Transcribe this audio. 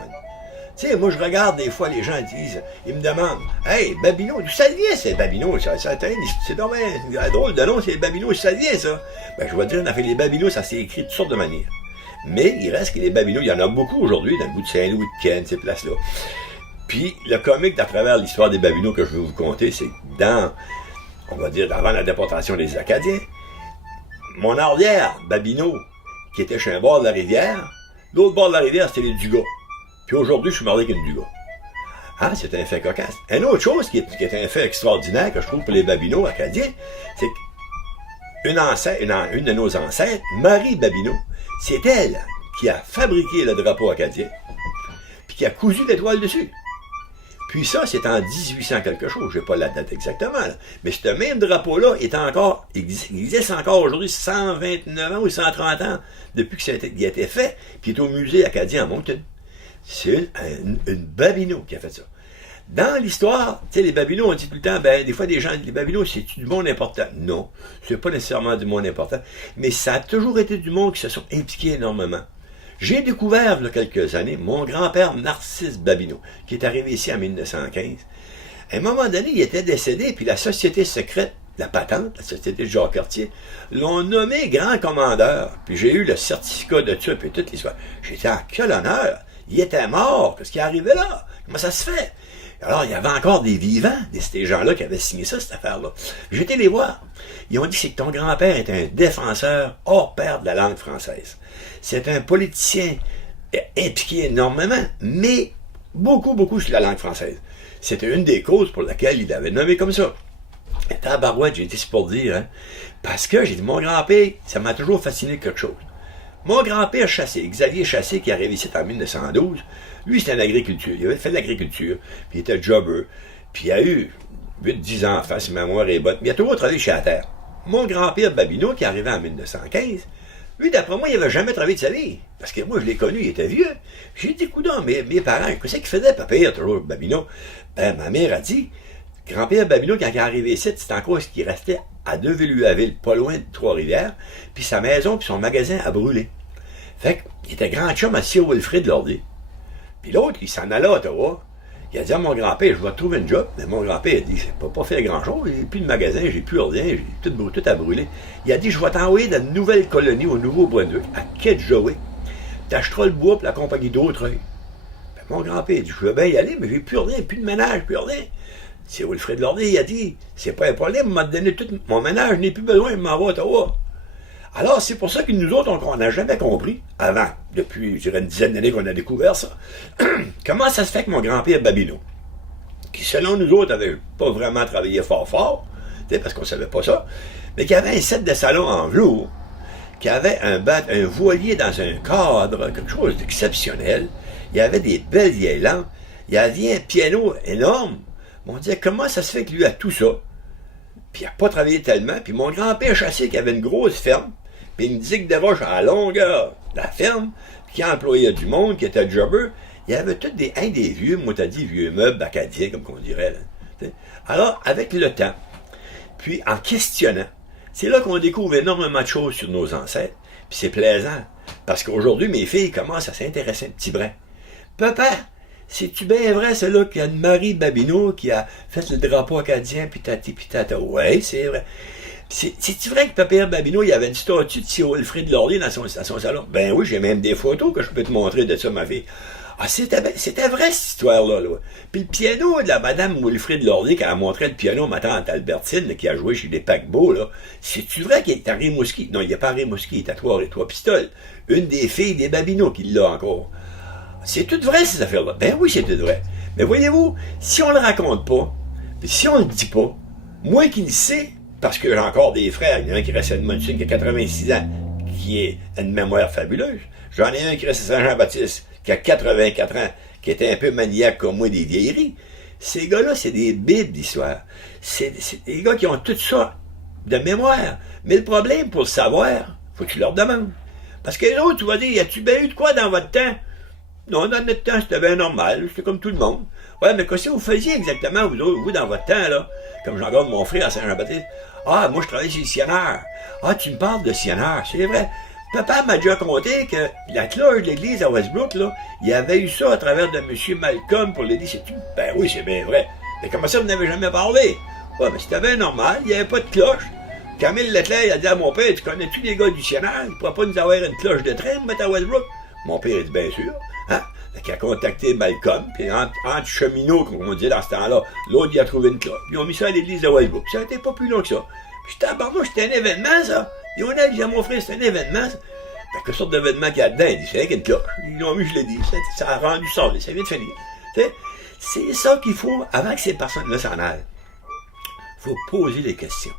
patrimoine. Tu sais, moi, je regarde des fois, les gens disent, ils me demandent, « Hey, Babineau, d'où ça vient, c'est Babineau? C'est dommage, drôle de nom, c'est Babineau, ça vient, ça. » Ben, je vais te dire, en fait, les Babineaux, ça s'est écrit de toutes sortes de manières. Mais il reste que les Babineaux, il y en a beaucoup aujourd'hui, dans le bout de Saint-Louis, de Ken, ces places-là. Puis, le comique à travers l'histoire des Babineaux que je veux vous conter, c'est que dans, on va dire, avant la déportation des Acadiens, mon arrière, Babineau, qui était chez un bord de la rivière, l'autre bord de la rivière, c'était les Dugas. Puis aujourd'hui, je suis marié avec une Dugas. Ah, c'est un fait cocasse. Une autre chose qui est un fait extraordinaire que je trouve pour les Babineaux acadiens, c'est qu'une de nos ancêtres, Marie Babineau, c'est elle qui a fabriqué le drapeau acadien, puis qui a cousu l'étoile dessus. Puis ça, c'est en 1800 quelque chose, j'ai pas la date exactement, là. Mais ce même drapeau-là est encore, existe encore aujourd'hui 129 ans ou 130 ans depuis que ça a été fait, puis il est au musée acadien à Moncton. C'est une Babineau qui a fait ça. Dans l'histoire, tu sais, les Babineaux, on dit tout le temps, ben, des fois, des gens, les Babineaux, c'est du monde important. Non, c'est pas nécessairement du monde important, mais ça a toujours été du monde qui se sont impliqués énormément. J'ai découvert, il y a quelques années, mon grand-père Narcisse Babineau, qui est arrivé ici en 1915. À un moment donné, il était décédé, puis la société secrète, la patente, la société de Jacques Cartier, l'ont nommé grand commandeur. Puis j'ai eu le certificat de ça, puis toute l'histoire. J'étais en quel honneur! Il était mort, qu'est-ce qui est arrivé là? Comment ça se fait? Alors, il y avait encore des vivants, ces gens-là qui avaient signé ça, cette affaire-là. J'ai été les voir. Ils ont dit que ton grand-père est un défenseur hors pair de la langue française. C'est un politicien impliqué énormément, mais beaucoup sur la langue française. C'était une des causes pour laquelle il l'avait nommé comme ça. Et tabarouette, j'ai été pour dire, hein, parce que j'ai dit, mon grand-père, ça m'a toujours fasciné quelque chose. Mon grand-père Chassé, Xavier Chassé, qui est arrivé ici en 1912, lui, c'était en agriculture. Il avait fait de l'agriculture, puis il était jobber, puis il a eu 8-10 enfants, si ma mémoire est bonne, mais il a toujours travaillé chez la terre. Mon grand-père Babineau, qui est arrivé en 1915, lui, d'après moi, il n'avait jamais travaillé de sa vie. Parce que moi, je l'ai connu, il était vieux. J'ai dit, coudonc, mes parents, qu'est-ce qu'ils faisaient, papa, toujours Babineau? Ben, ma mère a dit, grand-père Babineau, quand il est arrivé ici, c'était encore ce qui restait à Neuville-Huaville, pas loin de Trois-Rivières, puis sa maison, puis son magasin a brûlé. Fait qu'il était grand chum à Sir Wilfrid Lordy. Puis l'autre, il s'en allait à Ottawa. Il a dit à mon grand-père, je vais te trouver une job. Mais mon grand-père a dit, je ne peux pas faire grand-chose, j'ai plus de magasin, j'ai plus rien, j'ai tout à brûler. Il a dit, je vais t'envoyer dans une nouvelle colonie au Nouveau-Brunswick, à Kedjowé. T'achèteras le bois pour la compagnie d'Autreuil. Ben, mon grand-père a dit, je veux bien y aller, mais j'ai plus rien, plus de ménage, plus rien. C'est Wilfrid Lordy, il a dit, c'est pas un problème, il m'a donné tout mon ménage, je n'ai plus besoin, il m'en va à Ottawa. Alors, c'est pour ça que nous autres, on n'a jamais compris, avant, depuis, je dirais, une dizaine d'années qu'on a découvert ça, comment ça se fait que mon grand-père Babineau, qui, selon nous autres, avait pas vraiment travaillé fort, parce qu'on savait pas ça, mais qui avait un set de salon en velours, qui avait un voilier dans un cadre, quelque chose d'exceptionnel, il y avait des belles vieilles lampes, il y avait un piano énorme. On disait, comment ça se fait que lui a tout ça? Puis il n'a pas travaillé tellement. Puis mon grand-père Chassé, qui avait une grosse ferme, puis une digue de vaches à la longueur de la ferme, qui employait du monde, qui était jobber, il y avait tous des vieux, moi t'as dit, vieux meubles acadiens, comme qu'on dirait. Là. Alors, avec le temps, puis en questionnant, c'est là qu'on découvre énormément de choses sur nos ancêtres, puis c'est plaisant, parce qu'aujourd'hui, mes filles commencent à s'intéresser un petit brin. Papa, c'est-tu bien vrai, celle-là, qu'il y a une Marie Babineau qui a fait le drapeau acadien, puis tati, puis tata? Oui, c'est vrai. C'est-tu vrai que Papa Babineau, il avait une statue de Sir Wilfrid Lordy dans son salon? Ben oui, j'ai même des photos que je peux te montrer de ça, ma fille. Ah, c'était vrai, cette histoire-là. Là. Puis le piano de la Madame Wilfrid Lordy, quand elle montrait le piano à ma tante Albertine, là, qui a joué chez les paquebots, là, c'est-tu vrai qu'il est à Rimouski? Non, il n'est pas à Rimouski, il est à Trois-Pistoles. Une des filles des Babineaux qui l'a encore. C'est tout vrai, ces affaires-là. Ben oui, c'est tout vrai. Mais voyez-vous, si on le raconte pas, puis si on le dit pas, moi qui le sais, parce que j'ai encore des frères, il y en a un qui reste à Edmonton qui a 86 ans, qui est une mémoire fabuleuse. J'en ai un qui reste à Saint-Jean-Baptiste, qui a 84 ans, qui était un peu maniaque comme moi des vieilleries. Ces gars-là, c'est des bibles d'histoire. C'est des gars qui ont tout ça de mémoire. Mais le problème, pour le savoir, faut que tu leur demandes. Parce que les autres, tu vas dire, y a-tu bien eu de quoi dans votre temps? Non, dans notre temps, c'était bien normal, c'était comme tout le monde. Ouais, mais qu'est-ce que vous faisiez exactement, vous dans votre temps, là? Comme j'en regarde mon frère à Saint-Jean-Baptiste. Ah, moi, je travaillais chez le Sionneur. Ah, tu me parles de Sionneur, c'est vrai. Papa m'a déjà conté que la cloche de l'église à Westbrook, là, il y avait eu ça à travers de M. Malcolm pour l'église. Ben oui, c'est bien vrai. Mais comment ça, vous n'avez jamais parlé? Ouais, mais c'était bien normal, il n'y avait pas de cloche. Camille Leclerc, il a dit à mon père, tu connais-tu les gars du Sénat? Il ne pourra pas nous avoir une cloche de train, mettre à Westbrook? Mon père, il dit, bien sûr. Hein? Fait a contacté Malcolm, puis entre cheminots, comme on disait dans ce temps-là, l'autre, il a trouvé une cloche. Puis ils ont mis ça à l'église de Westbrook. Ça n'était pas plus long que ça. Puis tabarnouche, c'était un événement, ça. Ils ont dit à mon frère, c'est un événement, ça. Fait que sorte d'événement qu'il y a dedans, il dit, c'est rien qu'une cloche. Ils l'ont mis, je l'ai dit. Ça a rendu ça, ça vient de finir. T'sais, c'est ça qu'il faut, avant que ces personnes-là s'en aillent. Il faut poser les questions.